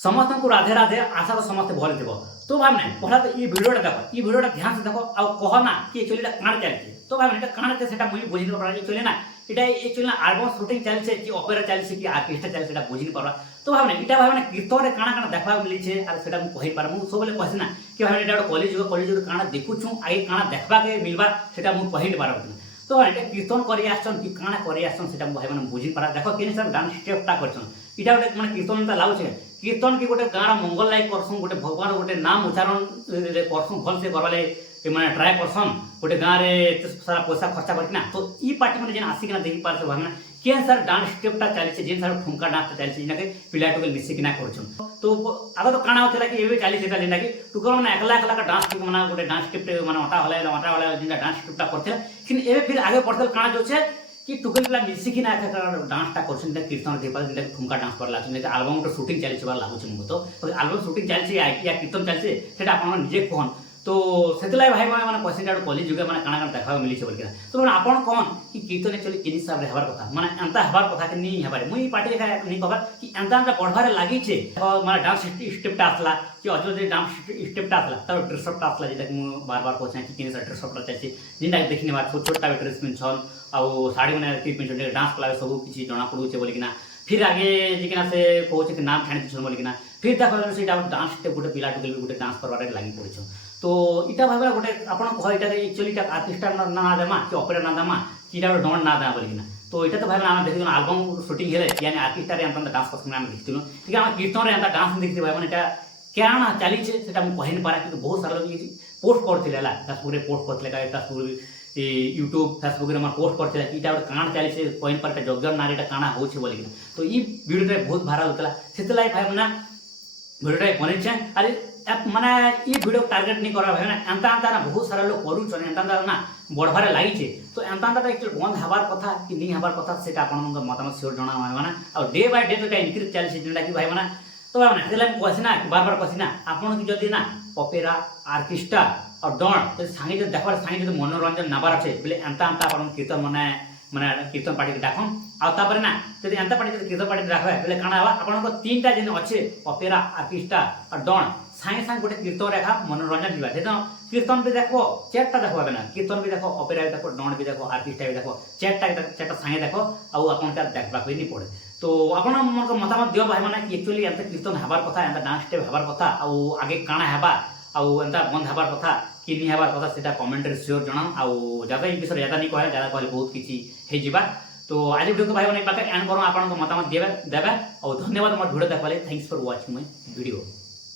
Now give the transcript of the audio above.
समस्त को राधे राधे आशा तो समस्त भल थी तो भाई मैंने पहला तो ये वीडियोटा देख ये वीडियोटा ध्यान से देखो आ कह ना कि एक्चुअली काण चलती तो भाई मैंने काण से मुझे बुझी नहीं पारा एक्चुअली ना এটা एक्चुअली ना आल्बम শুটিং চলছে কি অপেরা চলছে কি আর্টিস্ট চলছে সেটা বুঝি পারবা তো ভাই এটা ভাই মানে কীর্তনে কাଣା কাଣା দেখা মিলিছে আর সেটা মু কহি পার মু সবলে কইছি না কি ভাই এটা কলেজ কাଣା দেখুছু আগে কাଣା দেখবা কে মিলবা সেটা মু কহি পারব তো ভাই এটা কীর্তন করি আসছন কি কাଣା করি আসছন সেটা ভাই মানে বুঝি পারা দেখো কেন সব ডান্স স্টেপটা করছন এটা গোটে মানে কীর্তনটা লাগুছে কীর্তন কি গোটে গাঁর মঙ্গল লাগ করছন গোটে ভগবান গোটে নাম উচ্চারণ করছন ভলসে করবালে मैंने ट्राए करसन गोटे गाँव में सारा पैसा खर्चा करना तो ये पार्टी मैंने जेन आसिक देखी पारे भाई के सर डांस स्टेपटा चली जेन सर ठुमका डांसटा चलती जेनके पिला टुके मिसिकिना करछन तो आगे तो काना होता कि ये चली सेटा जेनटा कि टुकर मैंने एकला एकला का डांस मैंने गोटे डांस स्टेप मैंने अटा वाला जेनटा डांस स्टेपटा करथे लेकिन एबे फिर आगे पड़थल काना जो छे कि टुकल पिला मिसिकिना एका डांसटा करछन जेनटा कीर्तन देपा जेनटा ठुमका डांस करला जेनटा एल्बम तो शूटिंग चली छबा लागुछ मु तो एल्बम शूटिंग चलछि या कीर्तन चलछि सेटा आपन निजे कहन तो से भाई मैंने क्वेश्चन टा कॉलेज जुगे मैंने काना काना देखा मिली बोल तो मैंने आपन कौन कि कीर्तन एक्चुअली किन हिसाब से हबार कथा माने एंता हबार कथा कि नहीं हबार मुई पार्टी देखा नहीं कहबार कि एंता एंता पढ़बार लागि छे माने डांस स्टेपटा आसला कि अजो डांस स्टेपटा आसला तब ड्रेसअपटा आसला जेटा कि मु बार बार कहछन कि किन ड्रेसअपटा चलछि जिनटा देखिने बार छोट छोटा ड्रेस पिनछन आ साड़ी मैंने कि पिनछन डांस कला सब किछि जणा पडुचे बोल कि फिर आगे जिकना से कहछे कि नाम ठाणी पिछन बोल कि फिर देखो सेटा डांस स्टेप गोटे पिला टुके गोटे डांस करबार लागि पड़छ तो इटा भाई गोटे आप कह एक्चुअली आर्टिस्ट ना देमा कि अपेरा ना देमा कि डन ना देमा बोलिना तो यहाँ तो भाई आम देखी आल्बम शूटिंग है यानी आर्टिस्ट डांस कर देखी ठीक है कीर्तन में डांस देखी भाई मैंने क्या चली से कही नहीं पारा कि बहुत सारा लोग पोस्ट करते फेसबुक पोस्ट करते फेसबुक यूट्यूब फेसबुक पोस्ट करते कि काण चली से कही पारे यज्ञ नारी काण हो बोलिना तो ये वीडियो बहुत भाइराल होता से भाई मैंने वीडियो बने अरे माने ये वीडियो टार्गेट नहीं करा भाई एंता एंता ना बहुत सारा लोग करूछन एंता ना बढ़बार लगी तो एंता एंता एक्चुअली बंद हबार कथा कि नहीं हबार कथा से मतामत सियोर जना माने और डे बाय डे तो इनक्रीज चलछि जेंटा कि भाई माने तो भाई माने कहसी ना बार बार कहसी ना आपन की जदी ना अपेरा आर्केस्ट्रा और डन तो संगे जो देखबार संगे जो मनोरंजन नबार अच्छे बोले एंता एंता आपन कीर्तन माने कीर्तन पार्टी डाकम आउ ना जब एंता पार्टी कीर्तन पार्टी डाकबे बोले काना हवा आपन तीनटा जेन अच्छे अपेरा आर्केस्ट्रा और डन सागे सागे गोटे कीर्तन रेखा मनोरंजन दिवा जे कीर्तन भी देखो चेटा देखो ना कीर्तन भी देखो अपेरा भी देखो डन भी देखो आर्टिस्ट भी देखो चेटा सागे देखो आउ आपन का देखबा नहीं पड़े तो आपन मन मतामत दियो भाई माने एक्चुअली एंता कीर्तन हबार कथा एंता डांस स्टेप हबार कथा आउ आगे काना हेबा आउ एंता बंद हबार कथा कि नहीं हबार कथा सेटा कमेंट रे शेयर जणाम आउ ज्यादा ई विषय ज्यादा नहीं कहले ज्यादा कहले बहुत किछि हे जिबा तो आज वीडियो को भाई माने पाके एंड करो आपन मतामत देबे और धन्यवाद मोर वीडियो देखबाले thanks for watching my video.